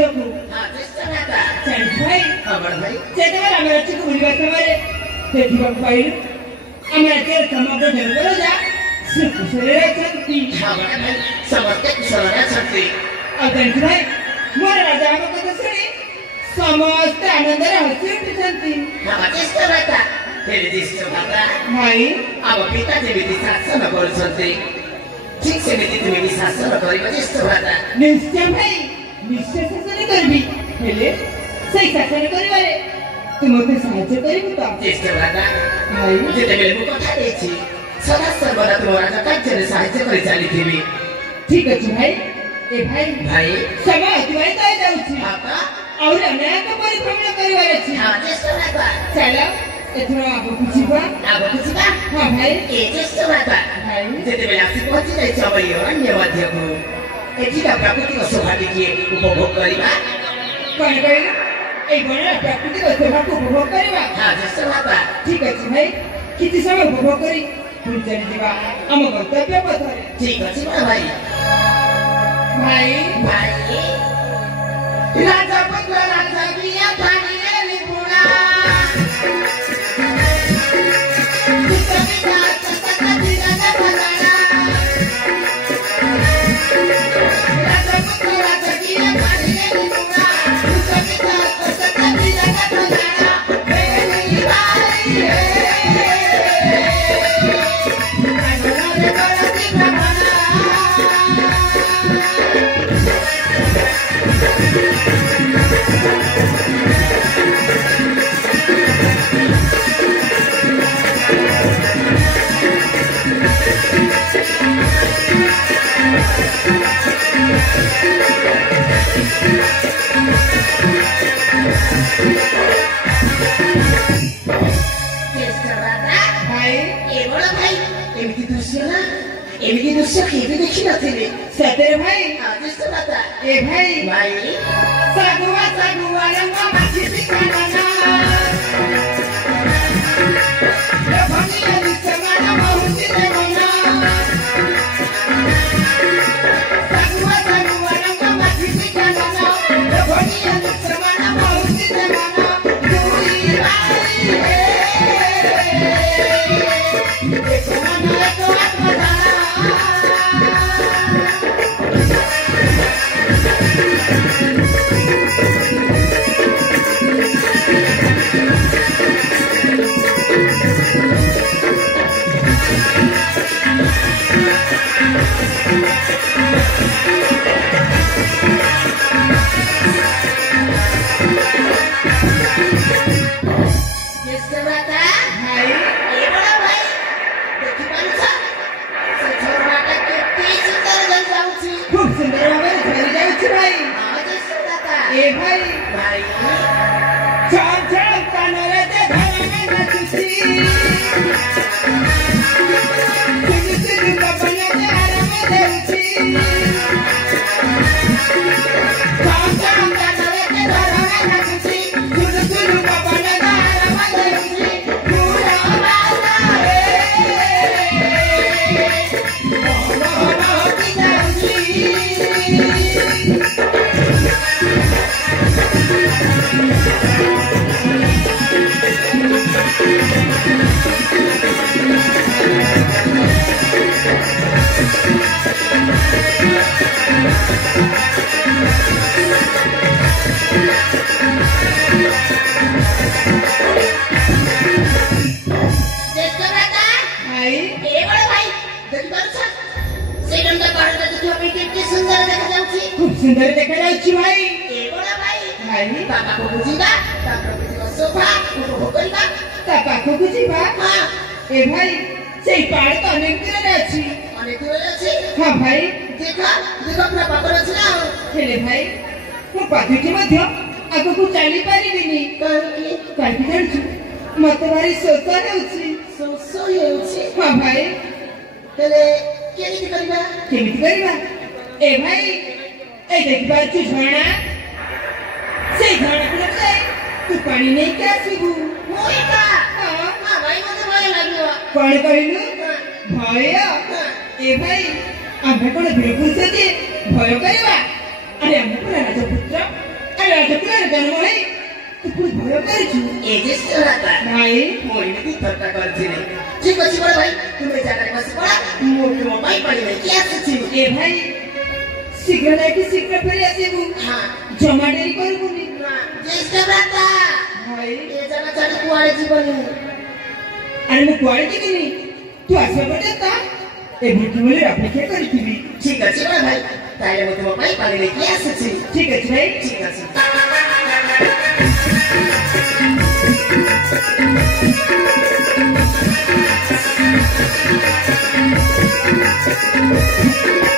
झील को हां चेष्टा भ्राता चल भाई खबर भाई जेतेबेले आम राज्य को बुलवा समय देखा पाइल आम राज्य समग्र जंगल जा श्रीकुशल अछंती हां भाई समस्त कुशल अछंती अतंत भाई मोर राजा को कथा सुनी समस्त आनंद रे हसी उठिसंती हां चेष्टा भ्राता तेरे चेष्टा भ्राता भाई अब पिता जेमिति शासन करुछन्ति ठीक सेमिति तुमे भी शासन करिबा चेष्टा भ्राता निश्चय भाई निश्चय शासन करबी हेले सही शासन करिबारे तू मते सहायता करिबु तो चेष्टा भ्राता भाई जेतेबेले मु कथा देछि सदा सर्वदा तुम राजा କାର୍ଯ୍ୟରେ ସାହାଯ୍ୟ କରି ଚାଲିଥିବି ठीक अछि भाई ए भाई भाई समय अतिबाहित हो जाउछि बाबा और अनेक परिभ्रमण करिबार अछि हां चेष्टा भ्राता चलो एथरो आगु छिबा आगु छिबा हां भाई ए चेष्टा भ्राता भाई जेतेबेले आसी पहुंची जाय छबई अन्य मध्यको एठिका प्राकृतिक शोभा देखिए उपभोग करिबा कोन कहले ए बणा प्राकृतिक शोभा को उपभोग करिबा हां चेष्टा भ्राता ठीक अछि भाई किछि समय उपभोग करी पुरी चली दिबा हम गंतव्य पथरे ठीक अछि भाई भाई भाई राजा पुत्र राजा किया थानी लिपुणा कुतबिका सतत दिना भगाना राजा पुत्र राजा किया थानी लिपुणा कुतबिका सतत दिना भगाना मेरी भाई एमिति दृश्य केबे देखि नथिले सतेरे भाई चेष्टा भ्राता ए भाई भाई सागुआ रंगा माछी सिकाना ले भनिया दिसमाना बहुति देवना सागुआ रंगा माछी सिकाना ले भनिया दिसमाना बहुति देवना दुई भाई देखना न तो आत्मा ए भाई भाई चार चार कानरे ते घर में नचती सिर सिर बबने ते हर में देउची चार चार कानरे ते घर में नचती सिर सिर बबने ते हर में देउची पूरा बाला होती जाउची सुंदर देखा जाउची भाई ए बड़ा भाई भाई बाबा को बुझीबा तापर बुझीबा सोफा उपभोग करिबा ता पाखो को जीवा हां ए भाई सेई पाड़ तो अनेक दिन रे अछि अनेक दिन अछि हां भाई देखा देखा अपना पापर अछि ना हेले भाई मो पाथिटी मध्य आगो को चली पारिबिनी काहे जानछु मते भारी सोचा हेउची सोसो हेउची हां भाई हेले केमिति करिबा ए भाई ए देखबा छु झणा से झणा पुरते तू पानी नहीं के आसीबू मोइका हां भाई मते भय लागियो कोन कहिलु भय ए भाई आमे कोन बेबुस जे भय करबा अरे हम पूरा राजपुत्र ଠାକୁର ଜନ୍ମ ଭାଇ ତୁ ପୁଣି ଭୟ କରିଛୁ ଏ ଯେ ଶୁଣତା ଭାଇ ମୁଁ ଏମିତି ଥଟ୍ଟା କରିଥିଲି ଠିକ ଅଛି ବଡ଼ ଭାଇ ତୁମେ ଜାଗାରେ ବସି ପଡ଼ ମୁଁ ତୁମ ପାଇଁ ପାଣି ନେଇକି ଆସୁଛି ଏ ଭାଇ ଶୀଘ୍ର ଯାଇକି ଶୀଘ୍ର ଫେରି ଆସିବୁ ହଁ ଜମା ଡେରି କରିବୁନି ଜ୍ୟେଷ୍ଠ ଭ୍ରାତା ଭାଇ ଏ ଜାଗା ଛାଡ଼ି କୁଆଡ଼େ ଯିବନି ଆରେ ମୁଁ କୁଆଡ଼େ ଯିବିନି ତୁ ଆସିବା ପର୍ଯ୍ୟନ୍ତ ଏ ଭୋଟମୂଲ୍ୟରେ ଅପେକ୍ଷା କରିଥିବି ଠିକ ଅଛି ବଡ଼ ଭାଇ ତାହେଲେ ମୁଁ ତୁମ ପାଇଁ ପାଣି ନେଇକି ଆସୁଛି ଠିକ ଅଛି ଭାଇ ଠିକ ଅଛି Thank you.